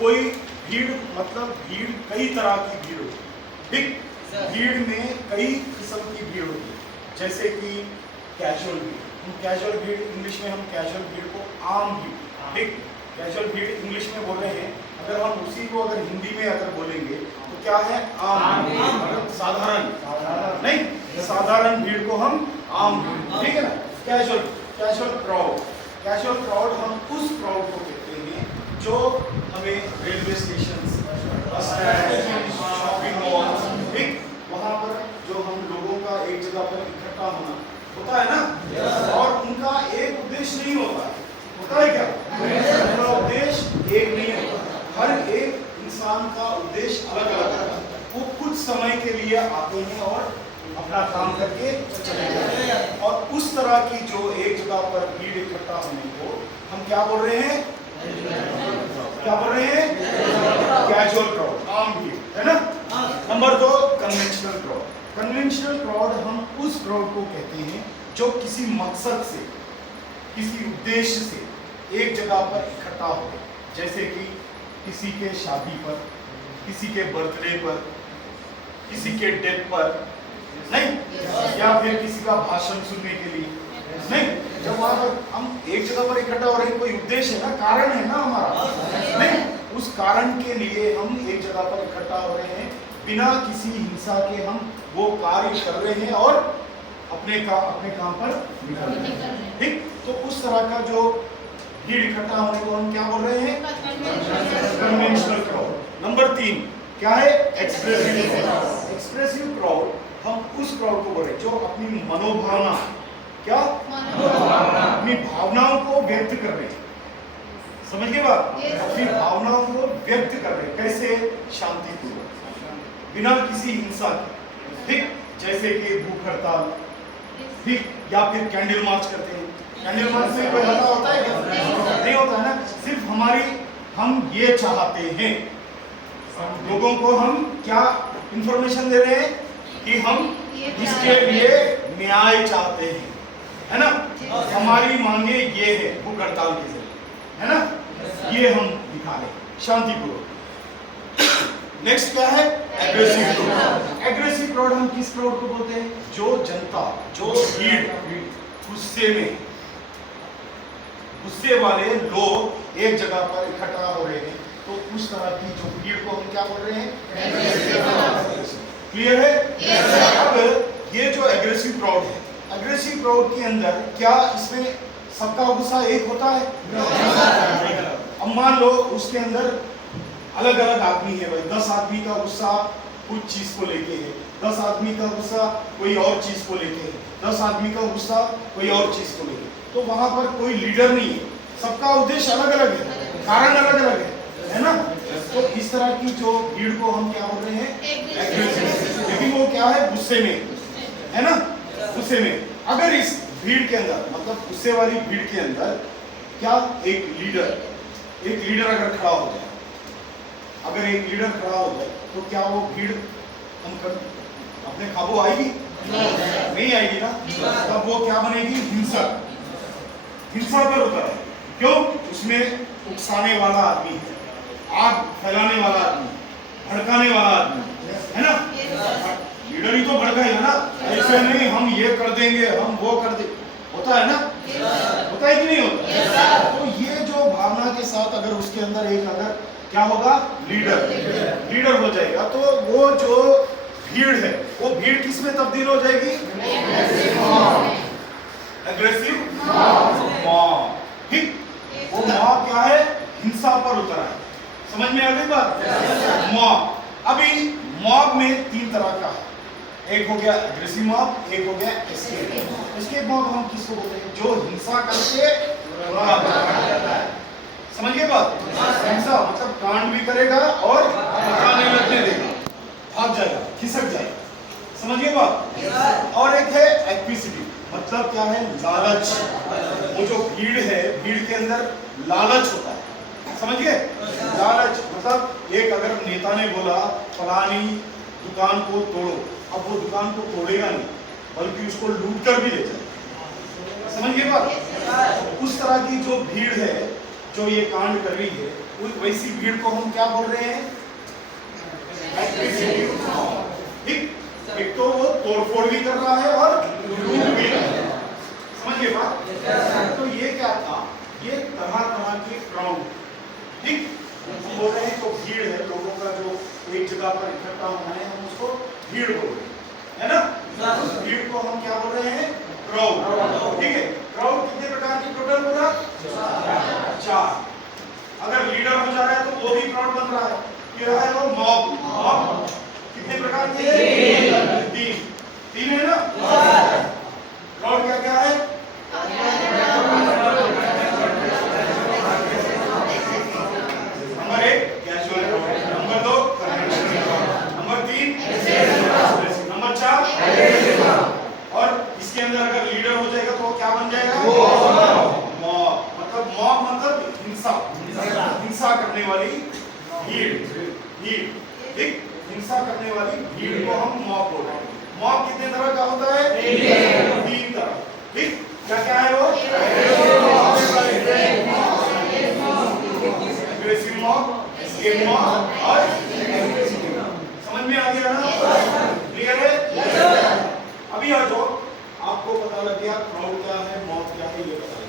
कोई भीड़ मतलब भीड़ कई तरह की भीड़ होती है। ठीक, भीड़ में कई किस्म की भीड़ होती है, जैसे कि कैजुअल भीड़। हम कैजुअल भीड़ इंग्लिश में हम कैजुअल भीड़ को आम भीड़, ठीक, कैजुअल भीड़ इंग्लिश में बोल रहे हैं। अगर हम उसी को अगर हिंदी में अगर बोलेंगे तो क्या है? आम भीड़, मतलब साधारण नहीं, साधारण भीड़ को हम आम भीड़, ठीक है ना। कैजुअल क्राउड, कैजुअल क्राउड हम उस क्राउड को कहते हैं जो हमें railway station, bus stand, shopping mall, ठीक, वहाँ पर जो हम लोगों का एक जगह पर इकट्ठा होना होता है ना, और उनका एक उद्देश्य नहीं होता है क्या? उनका उद्देश्य एक नहीं होता, हर एक इंसान का उद्देश्य अलग अलग होता है। वो कुछ समय के लिए आते हैं और अपना काम करके चले जाते हैं, और उस तरह की जो एक जगह पर भीड़ इकट्ठा होने को हम क्या बोल रहे हैं? क्या बोल रहे हैं? कैजुअल क्राउड, आम भीड़, है ना। Number 2, conventional crowd. Conventional crowd हम उस क्राउड को कहते हैं जो किसी मकसद से, किसी उद्देश्य से एक जगह पर इकट्ठा हो, जैसे कि किसी के शादी पर, किसी के बर्थडे पर, किसी के डेथ पर, नहीं, या फिर किसी का भाषण सुनने के लिए, नहीं। जब वहां पर हम एक जगह पर इकट्ठा हो रहे हैं, कोई उद्देश्य है ना, कारण है ना हमारा, नहीं, उस कारण के लिए हम एक जगह पर इकट्ठा हो रहे हैं, बिना किसी हिंसा के हम वो कार्य कर रहे हैं और अपने काम पर निकल रहे हैं, ठीक। तो उस तरह का जो भीड़ इकट्ठा होने को हम क्या बोल रहे हैं? Conventional crowd. नंबर 3 क्या है? Expressive crowd. एक्सप्रेसिव क्राउड हम उस क्राउड को बोल रहे हैं जो अपनी मनोभावना, क्या अपनी भावनाओं को व्यक्त कर रहे हैं, समझ गए बात? अपनी भावनाओं को व्यक्त कर रहे हैं, कैसे? शांतिपूर्वक, बिना किसी हिंसा के, ठीक, जैसे कि भूख हड़ताल, ठीक, या फिर कैंडल मार्च करते हैं। कैंडल मार्च में कोई हल्ला होता है क्या? नहीं होता है ना। सिर्फ हम ये चाहते हैं, लोगों को हम क्या इंफॉर्मेशन दे रहे हैं कि हम इसके लिए न्याय चाहते हैं, है ना। हमारी मांगे ये है भूख हड़ताल के जरिए, है ना, ये हम दिखा रहे हैं शांतिपूर्वक। नेक्स्ट क्या है? Aggressive crowd. एग्रेसिव क्राउड हम किस क्राउड को बोलते हैं? जो जनता, जो भीड़ गुस्से वाले लोग एक जगह पर इकट्ठा हो रहे हैं, तो उस तरह की जो भीड़ को हम क्या बोल रहे हैं? क्लियर है? अब ये जो एग्रेसिव क्राउड है, एग्रेसिव क्राउड के अंदर क्या इसमें सबका गुस्सा एक होता है? अब मान लो उसके अंदर अलग अलग आदमी है भाई, 10 आदमी का गुस्सा कुछ चीज को लेके है, 10 आदमी का गुस्सा कोई और चीज को लेके है, 10 आदमी का गुस्सा कोई और चीज को लेके, तो वहां पर कोई लीडर नहीं है, सबका उद्देश्य अलग अलग है, कारण अलग अलग है ना। तो इस तरह की जो भीड़ को हम क्या बोल रहे हैं? एग्रेसिव। लेकिन वो क्या है? गुस्से में, है ना, गुस्से में। अगर इस भीड़ के अंदर, मतलब गुस्से वाली भीड़ के अंदर क्या एक लीडर अगर खड़ा हो जाए, अगर एक लीडर खड़ा हो जाए तो क्या वो भीड़ हम अपने काबू आएगी? नहीं आएगी ना। तब वो क्या बनेगी? हिंसा पर उतर है। क्यों? उसमें उकसाने वाला आदमी है, आग फैलाने वाला आदमी, भड़काने वाला आदमी, है ना। लीडर ही तो भड़काएगा ना, ऐसे नहीं हम ये कर देंगे, हम वो कर देंगे, होता है ना, होता है कि नहीं होता? तो ये जो भावना के साथ अगर उसके अंदर एक अगर क्या होगा? लीडर हो जाएगा, तो वो जो भीड़ है वो भीड़ किस में तब्दील हो जाएगी? एग्रेसिव मॉब, ठीक। वो मॉब क्या है? हिंसा पर उतरा है। समझ में आ गई बात? मॉब। अभी मॉब में 3 तरह का है, एक हो गया एग्रेसिव मॉब, एक हो गया एस्केप मॉब। हम किसको बोलते हैं? जो हिंसा करके समझ गए बात? हिंसा मतलब कांड भी करेगा और खाने लगने देगा, भाग जाएगा, खिसक जाएगा, समझ गए बात? और एक है एक्विसिटी, मतलब क्या है? लालच। वो जो भीड़ है, भीड़ के अंदर लालच होता है, समझ गए? लालच मतलब एक अगर नेता ने बोला फलानी दुकान को तोड़ो, अब वो दुकान को तोड़ेगा नहीं, बल्कि उसको लूट कर भी ले जाएगा, समझ गए बात? उस तरह की जो भीड़ है, जो जो ये कांड कर रही है वैसी भीड़ को हम क्या बोल रहे हैं? ठीक, एक तो वो तोड़फोड़ भी कर रहा है और लूट भी रहा है, समझ गए बात? तो ये क्या था? ये तरह तरह के क्राउड, ठीक, बोल रहे हैं जो भीड़ है लोगों का जो एक जगह पर इकट्ठा होना है, हम उसको भीड़ बोल रहे हैं, है ना? उस भीड़ को हम क्या बोल रहे हैं? क्राउड, ठीक है। क्राउड कितने प्रकार की टोटल बोला? 4। अगर लीडर हो जा रहा है तो वो भी क्राउड बन रहा है, क्या है वो? मॉब। मॉब कितने प्रकार के? 3 है ना? क्राउड क्या क्या है? Number 1 casual crowd, number 2 number 3 number 4, और इसके अंदर अगर लीडर हो जाएगा तो वो क्या बन जाएगा? मॉब। मतलब मॉब मतलब हिंसा, हिंसा करने वाली भीड़, भीड़, ठीक, हिंसा करने वाली भीड़ को हम मॉब बोल रहे हैं। मॉब कितने तरह का होता है? 3 तरह, ठीक। क्या क्या है वो? एग्रेसिव मॉब, एस्केप मॉब और समझ में आ गया ना? क्लियर है? अभी आ जाओ, आपको पता लग गया क्राउड क्या है, मॉब क्या है, ये पता